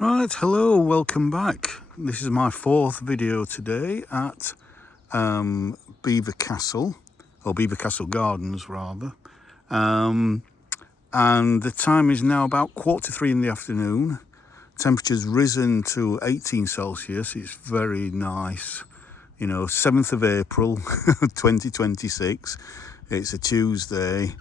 Right, hello, welcome back. This is my fourth video today at Belvoir Castle, or Belvoir Castle Gardens rather. And the time is now about 2:45 in the afternoon. Temperature's risen to 18 Celsius. It's very nice. You know, 7th of April 2026. It's a Tuesday.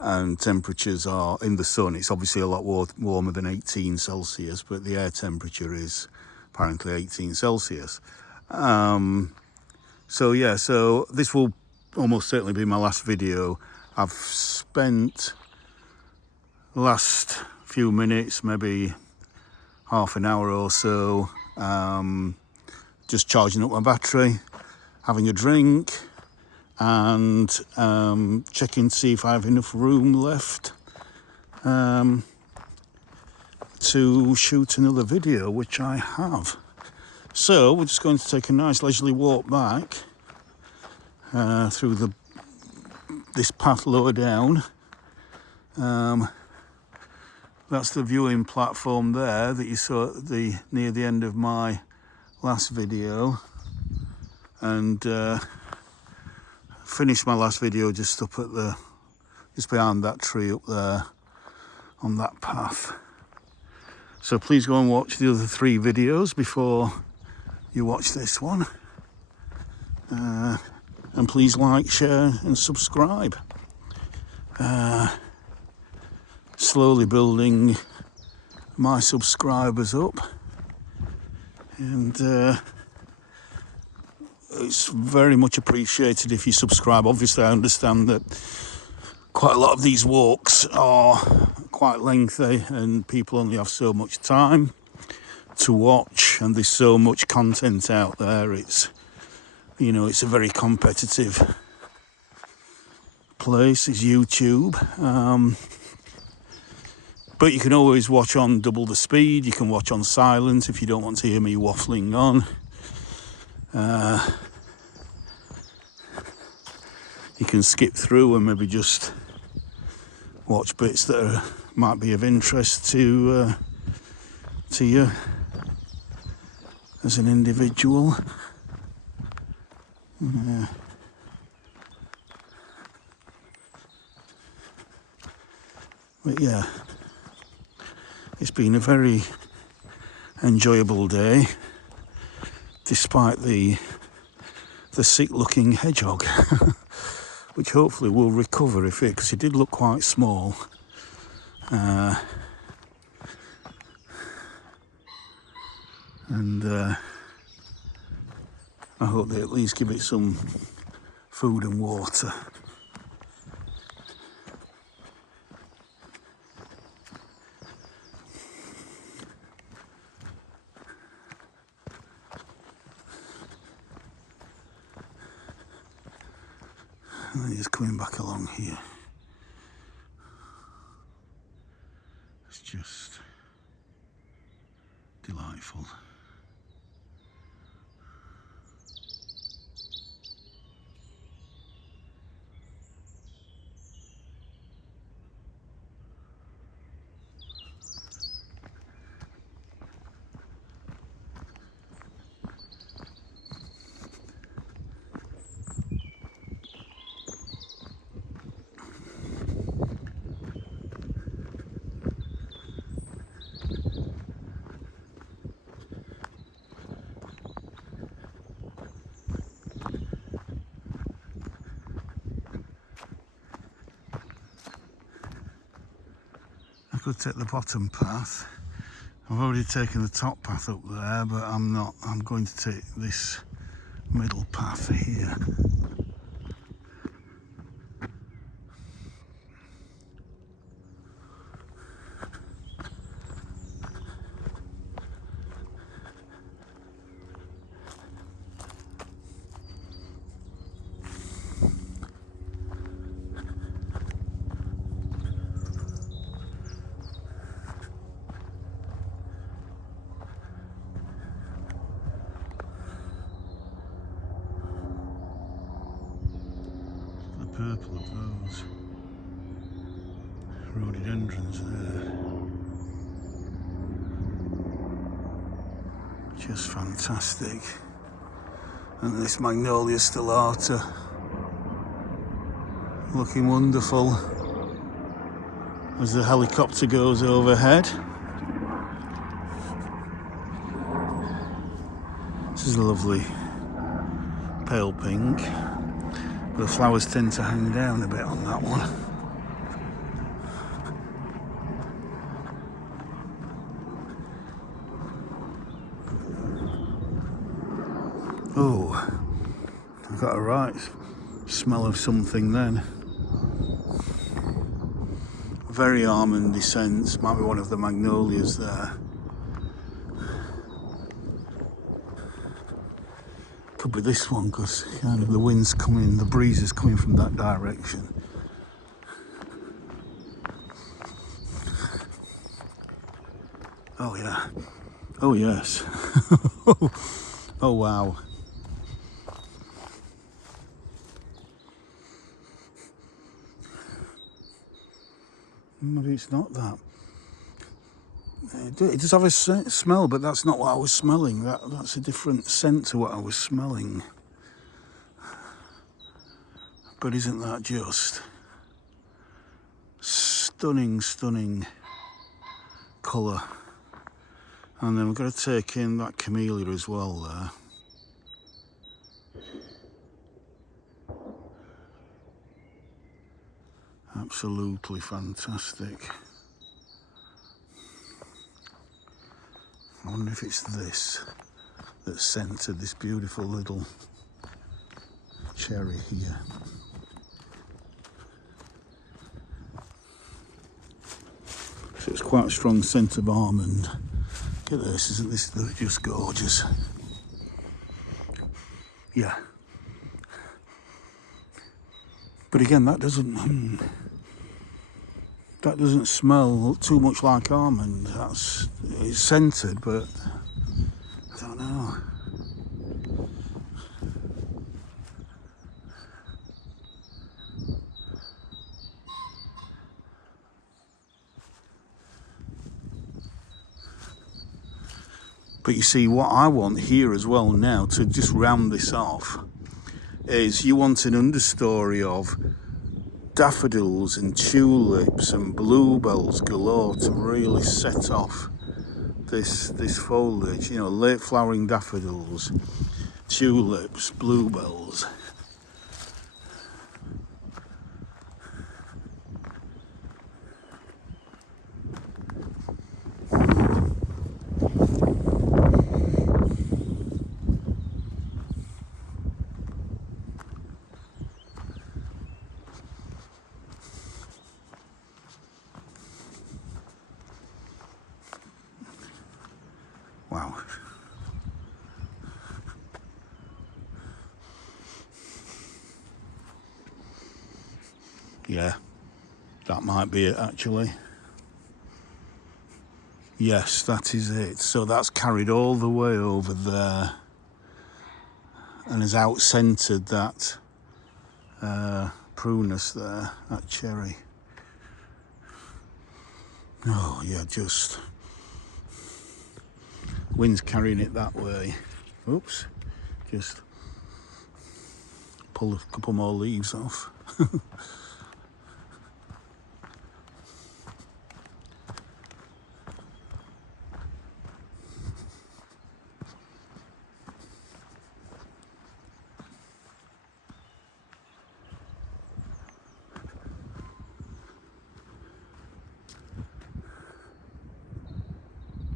And temperatures are in the sun. It's obviously a lot warmer than 18 Celsius, but the air temperature is apparently 18 Celsius. So this will almost certainly be my last video. I've spent the last few minutes, maybe half an hour or so, just charging up my battery, having a drink, and checking to see if I have enough room left to shoot another video, which I have. So we're just going to take a nice leisurely walk back through this path lower down. That's the viewing platform there that you saw at near the end of my last video, and finished my last video just up at just behind that tree up there on that path. So please go and watch the other 3 videos before you watch this one, and please like, share and subscribe. Slowly building my subscribers up, and it's very much appreciated if you subscribe. Obviously, I understand that quite a lot of these walks are quite lengthy and people only have so much time to watch, and there's so much content out there. It's a very competitive place, is YouTube. But you can always watch on double the speed. You can watch on silent if you don't want to hear me waffling on. You can skip through and maybe just watch bits that might be of interest to you as an individual. But yeah, it's been a very enjoyable day, despite the sick-looking hedgehog, which hopefully will recover because it did look quite small. And I hope they at least give it some food and water. And then just coming back along here. It's just delightful. I could take the bottom path. I've already taken the top path up there, but I'm not. I'm going to take this middle path here. Purple of those rhododendrons there. Just fantastic. And this Magnolia stellata looking wonderful as the helicopter goes overhead. This is a lovely pale pink, but the flowers tend to hang down a bit on that one. Oh, I got a right smell of something then. Very almondy scent, might be one of the magnolias there. Could be this one because kind of the wind's coming, the breeze is coming from that direction. Oh yeah, oh yes. Oh wow. Maybe it's not that. It does have a smell, but that's not what I was smelling. That's a different scent to what I was smelling. But isn't that just stunning, stunning colour? And then we've got to take in that camellia as well there. Absolutely fantastic. I wonder if it's this that scented this beautiful little cherry here. So it's quite a strong scent of almond. Look at this, isn't this just gorgeous? Yeah. But again, that doesn't smell too much like almond. It's scented, but I don't know. But you see, what I want here as well now, to just round this off, is you want an understory of daffodils and tulips and bluebells galore to really set off this foliage. You know, late flowering daffodils, tulips, bluebells. Wow. Yeah, that might be it actually. Yes, that is it. So that's carried all the way over there and has out-scented that prunus there, that cherry. Oh yeah, just wind's carrying it that way. Oops, just pull a couple more leaves off.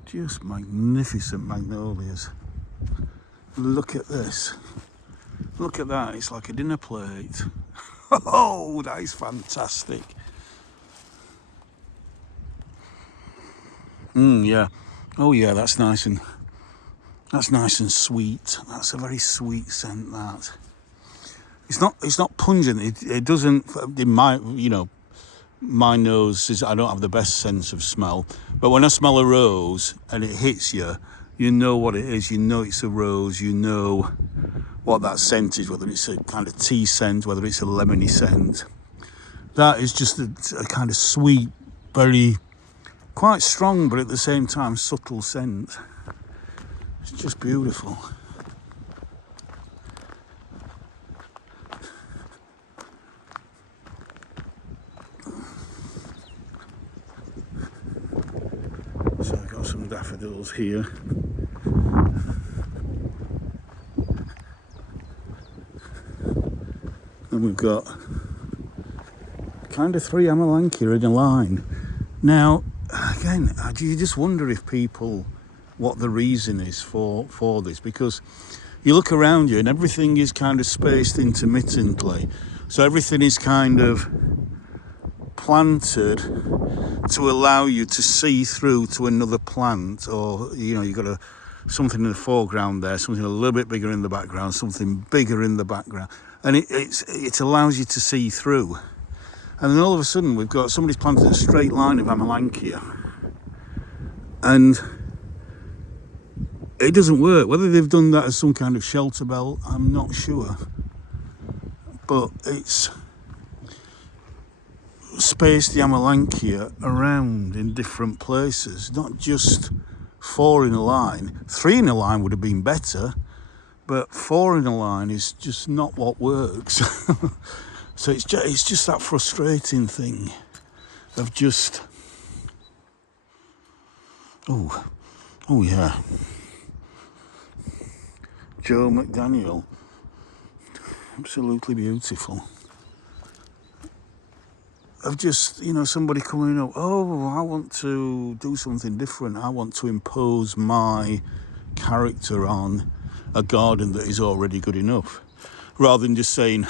Just magnificent magnolias. Look at this. Look at that, it's like a dinner plate. Oh, that is fantastic. Yeah. Oh yeah, that's nice and sweet. That's a very sweet scent, that. It's not pungent. It doesn't, in my, my nose is, I don't have the best sense of smell, but when I smell a rose and it hits you, you know what it is. You know it's a rose. You know what that scent is, whether it's a kind of tea scent, whether it's a lemony scent. That is just a kind of sweet, very quite strong, but at the same time subtle scent. It's just beautiful. So I've got some daffodils here. And we've got kind of 3 Amelanchier in a line. Now, again, you just wonder if people, what the reason is for this, because you look around you and everything is kind of spaced intermittently. So everything is kind of planted to allow you to see through to another plant, or you've got something in the foreground there, something a little bit bigger in the background, something bigger in the background, and it allows you to see through. And then all of a sudden we've got somebody's planted a straight line of Amelanchier, and it doesn't work. Whether they've done that as some kind of shelter belt, I'm not sure, but it's spaced the Amelanchier around in different places, not just 4 in a line. 3 in a line would have been better, but 4 in a line is just not what works. So it's just that frustrating thing of just, oh yeah, Joe McDaniel, absolutely beautiful. Of just, somebody coming up, oh, I want to do something different. I want to impose my character on a garden that is already good enough. Rather than just saying,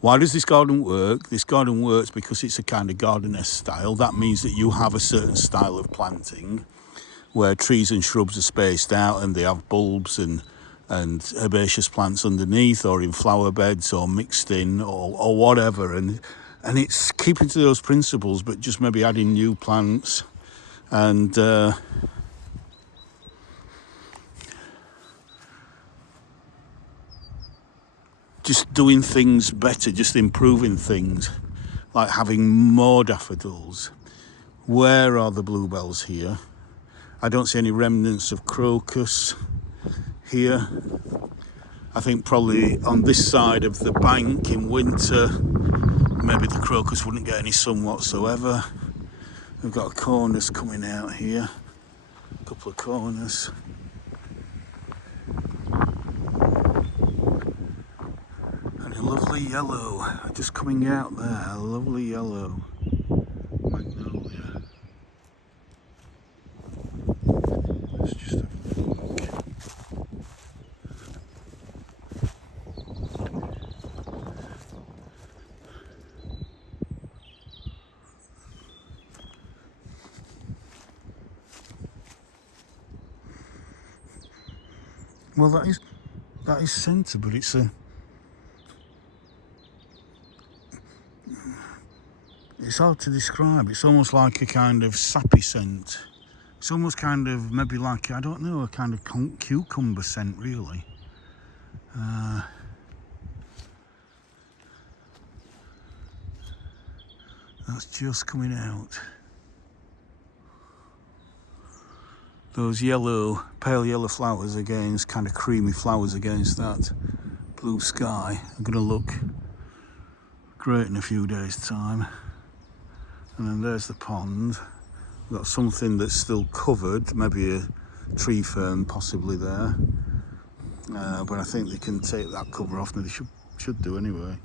why does this garden work? This garden works because it's a kind of gardener style. That means that you have a certain style of planting where trees and shrubs are spaced out and they have bulbs and herbaceous plants underneath, or in flower beds, or mixed in, or whatever. And it's keeping to those principles, but just maybe adding new plants and just doing things better, just improving things, like having more daffodils. Where are the bluebells here? I don't see any remnants of crocus here. I think probably on this side of the bank in winter, maybe the crocus wouldn't get any sun whatsoever. We've got corners coming out here, a couple of corners. And a lovely yellow just coming out there, a lovely yellow magnolia. Let's just have a look. Well, that is centre, but it's hard to describe. It's almost like a kind of sappy scent. It's almost kind of maybe like, I don't know, a kind of cucumber scent, really. That's just coming out. Those pale yellow flowers against kind of creamy flowers against that blue sky are going to look great in a few days' time. And then there's the pond. We've got something that's still covered, maybe a tree fern possibly there. But I think they can take that cover off, and they should do anyway.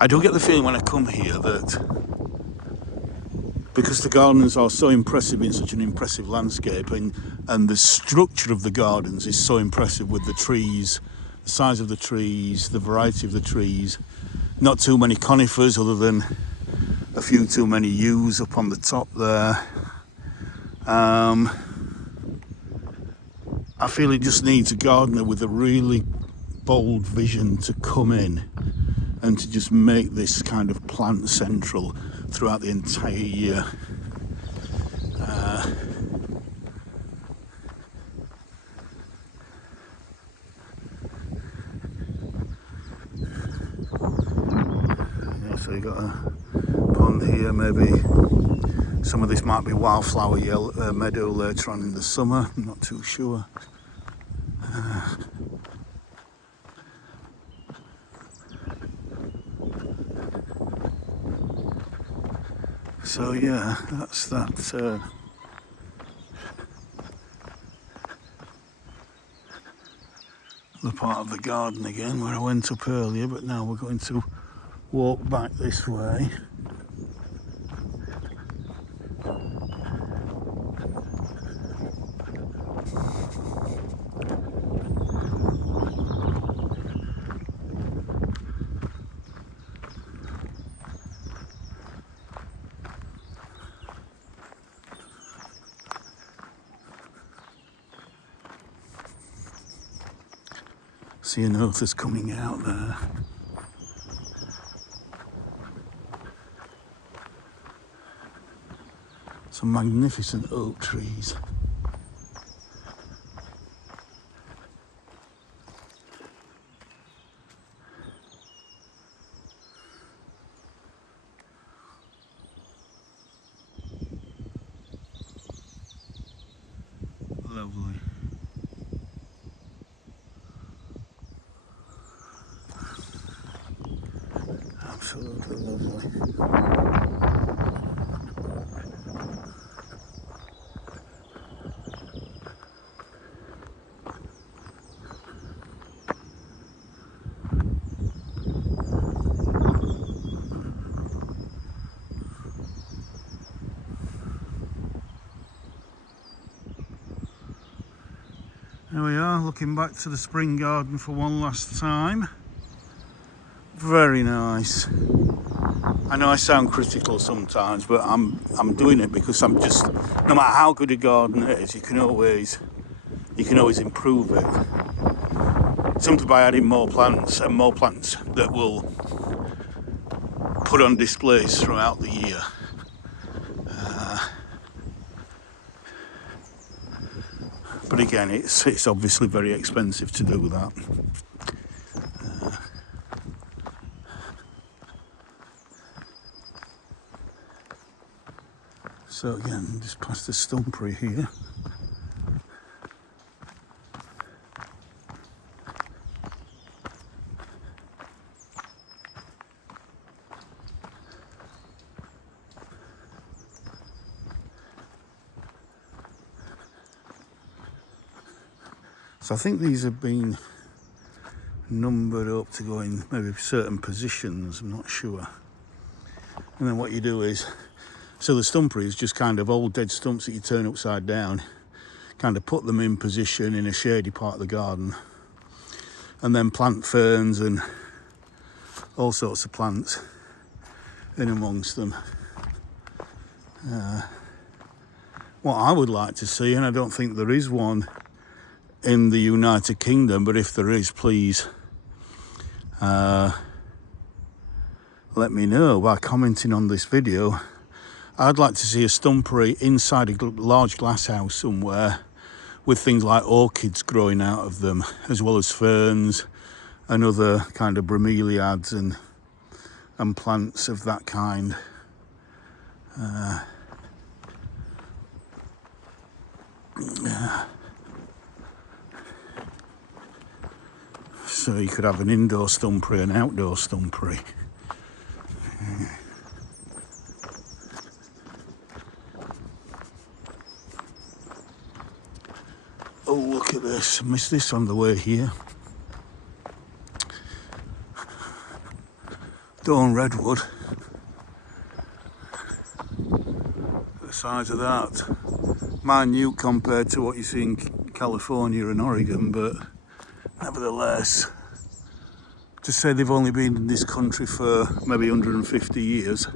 I do get the feeling when I come here that because the gardens are so impressive in such an impressive landscape, and the structure of the gardens is so impressive with the trees, the size of the trees, the variety of the trees, not too many conifers other than a few too many yews up on the top there. I feel it just needs a gardener with a really bold vision to come in and to just make this kind of plant central throughout the entire year. So you got a pond here, maybe some of this might be wildflower meadow later on in the summer, I'm not too sure. So yeah, that's that the part of the garden again where I went up earlier, but now we're going to walk back this way. See an oath is coming out there. Some magnificent oak trees. Lovely. Absolutely lovely. There we are, looking back to the spring garden for one last time. Very nice. I know I sound critical sometimes, but I'm doing it because I'm just, no matter how good a garden is, you can always improve it. Simply by adding more plants and more plants that will put on displays throughout the year. But again, it's obviously very expensive to do that. So again, just past the stumpery here. So I think these have been numbered up to go in maybe certain positions, I'm not sure. And then what you do is, so the stumpery is just kind of old dead stumps that you turn upside down, kind of put them in position in a shady part of the garden, and then plant ferns and all sorts of plants in amongst them. What I would like to see, and I don't think there is one in the United Kingdom, but if there is, please let me know by commenting on this video. I'd like to see a stumpery inside a large glass house somewhere with things like orchids growing out of them, as well as ferns and other kind of bromeliads and plants of that kind. So you could have an indoor stumpery and outdoor stumpery. Oh, look at this. I missed this on the way here. Dawn redwood. The size of that. Minute compared to what you see in California and Oregon, but nevertheless, to say they've only been in this country for maybe 150 years,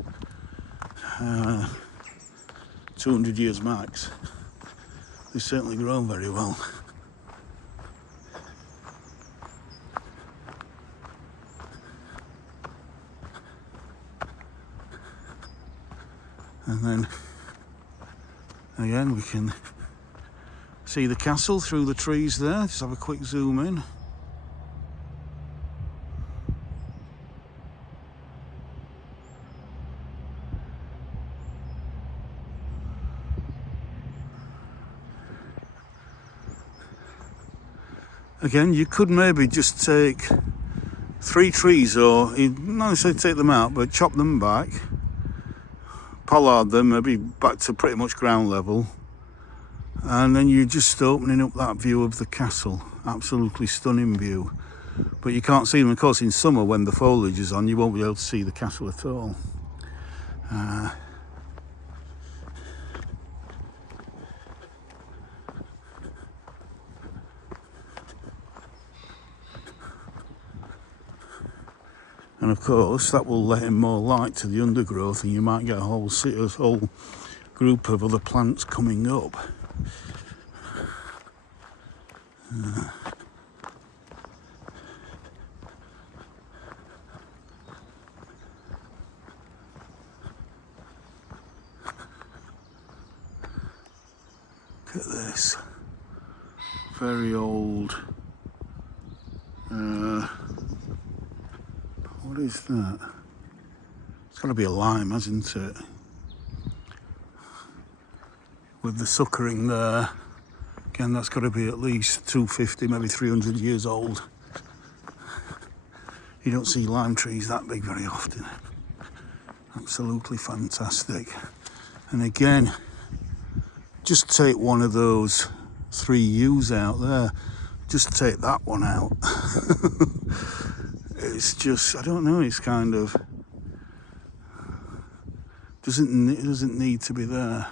200 years max, they've certainly grown very well. And then again we can see the castle through the trees there. Just have a quick zoom in. Again, you could maybe just take 3 trees, or not necessarily take them out, but chop them back, pollard them, maybe back to pretty much ground level, and then you're just opening up that view of the castle. Absolutely stunning view. But you can't see them, of course. In summer, when the foliage is on, you won't be able to see the castle at all. And of course, that will let in more light to the undergrowth, and you might get a whole group of other plants coming up. Look at this. Very old. What is that? It's got to be a lime, hasn't it? With the suckering there. Again, that's got to be at least 250, maybe 300 years old. You don't see lime trees that big very often. Absolutely fantastic. And again, just take one of those 3 U's out there. Just take that one out. It's just, I don't know, it's kind of, it doesn't need to be there.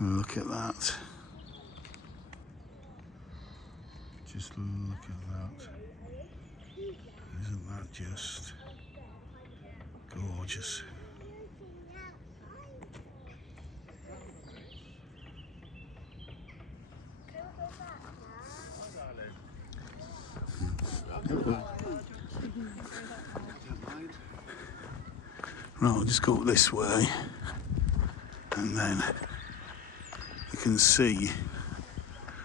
Look at that. Just look at that. Isn't that just gorgeous? Right, I'll just go this way, and then you can see,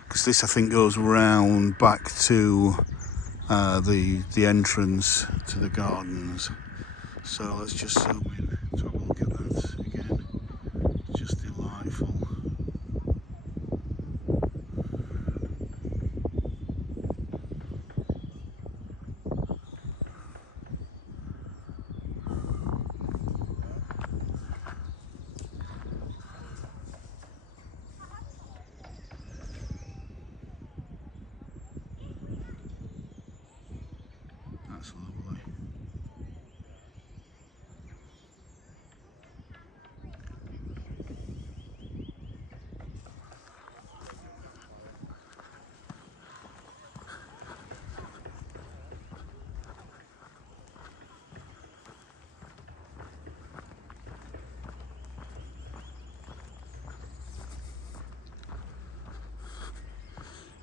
because this I think goes round back to the entrance to the gardens. So let's just zoom in to have a look at that again. It's just delightful. That's lovely.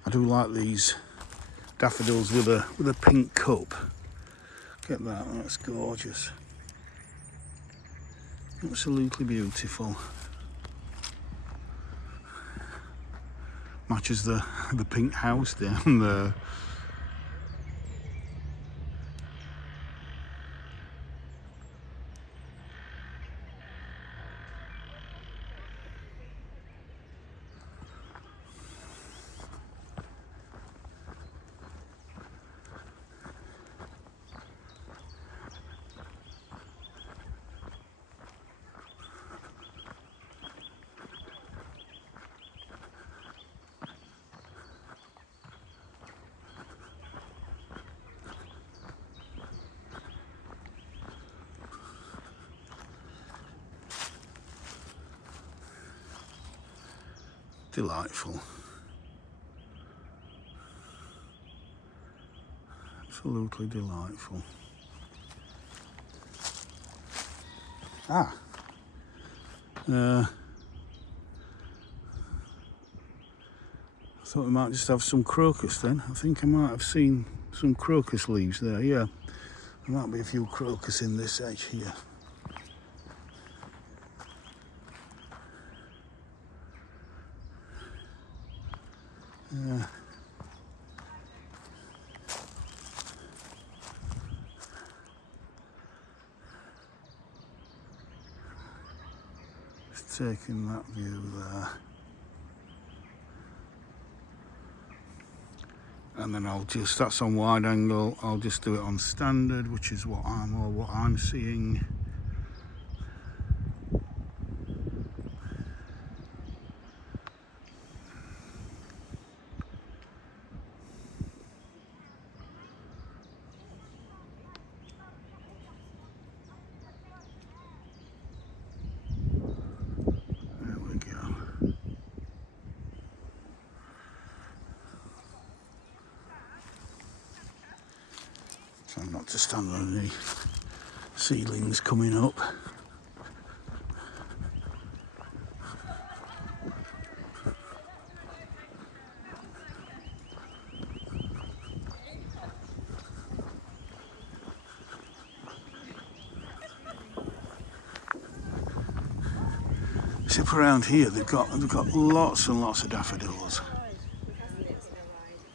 I do like these daffodils with a pink cup. Look at that, that's gorgeous. Absolutely beautiful. Matches the pink house down there. delightful. Absolutely delightful. I thought we might just have some crocus then. I think I might have seen some crocus leaves there, yeah. There might be a few crocus in this edge here. Yeah. Just taking that view there. And then I'll just, that's on wide angle, I'll just do it on standard, which is what I'm seeing. There we go. Try not to stand on any ceilings coming up. Up around here, they've got lots and lots of daffodils.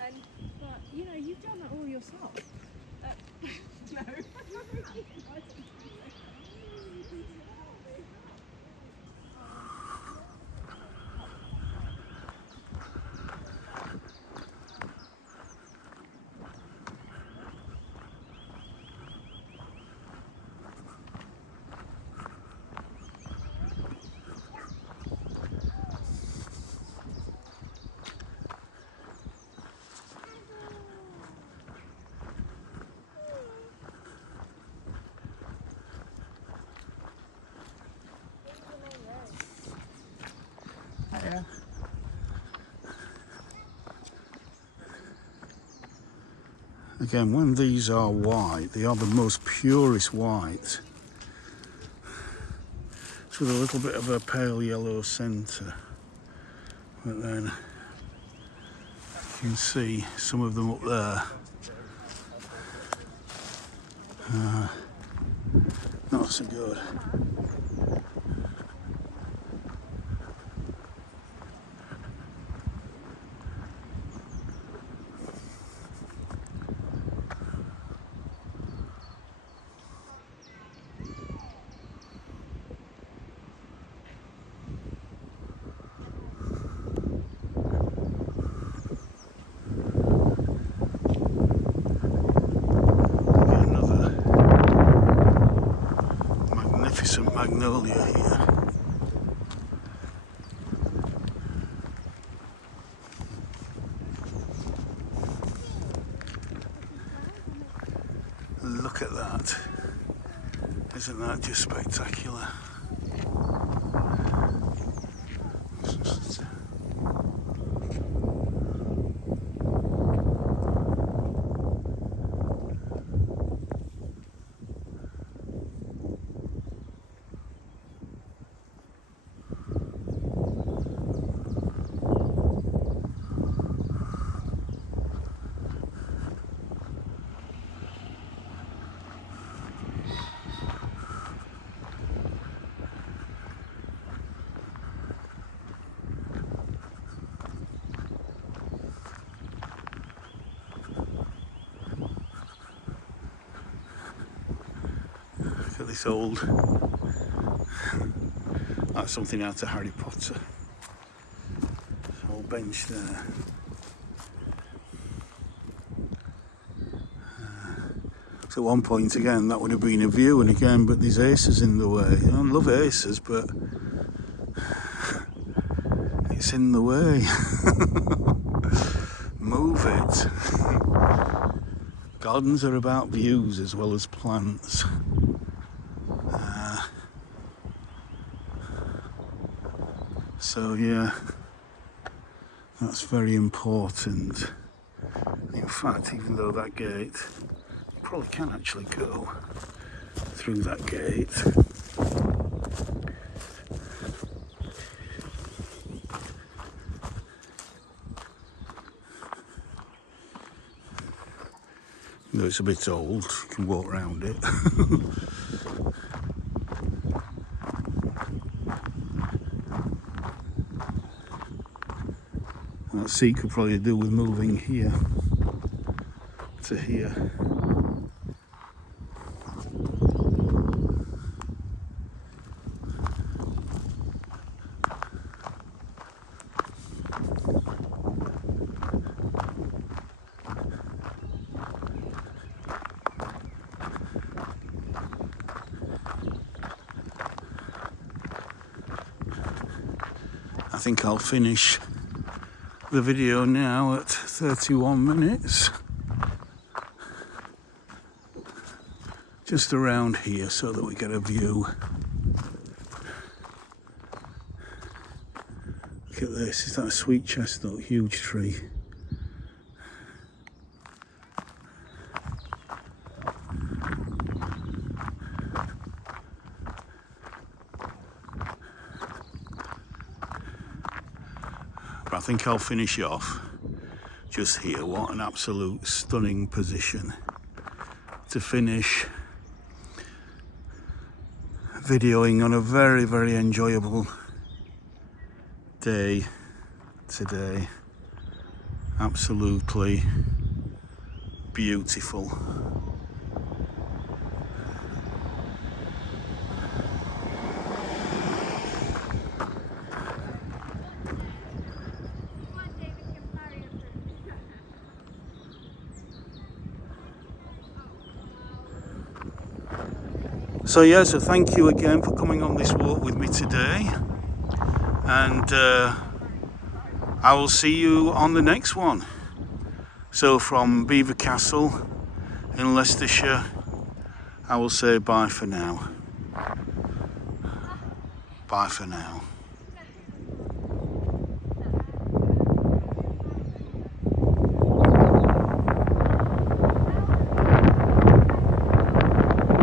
And but you know, you've done that all yourself. No. Yeah. Again, when these are white, they are the most purest white. It's with a little bit of a pale yellow centre. But then you can see some of them up there. Not so good. Magnolia here. Look at that. Isn't that just spectacular? Look at this old, that's something out of Harry Potter. Old bench there. So at one point again that would have been a view, and again, but there's aces in the way. I love aces, but it's in the way. Move it. Gardens are about views as well as plants. So yeah, That's very important. In fact, even though that gate, you probably can actually go through that gate. Though it's a bit old, you can walk around it. That seat could probably do with moving here to here. I think I'll finish the video now at 31 minutes. Just around here so that we get a view. Look at this, is that a sweet chestnut? Huge tree. But I think I'll finish off just here. What an absolute stunning position to finish videoing on a very, very enjoyable day today. Absolutely beautiful. So yeah, so thank you again for coming on this walk with me today, and I will see you on the next one. So from Belvoir Castle in Leicestershire, I will say bye for now. Bye for now.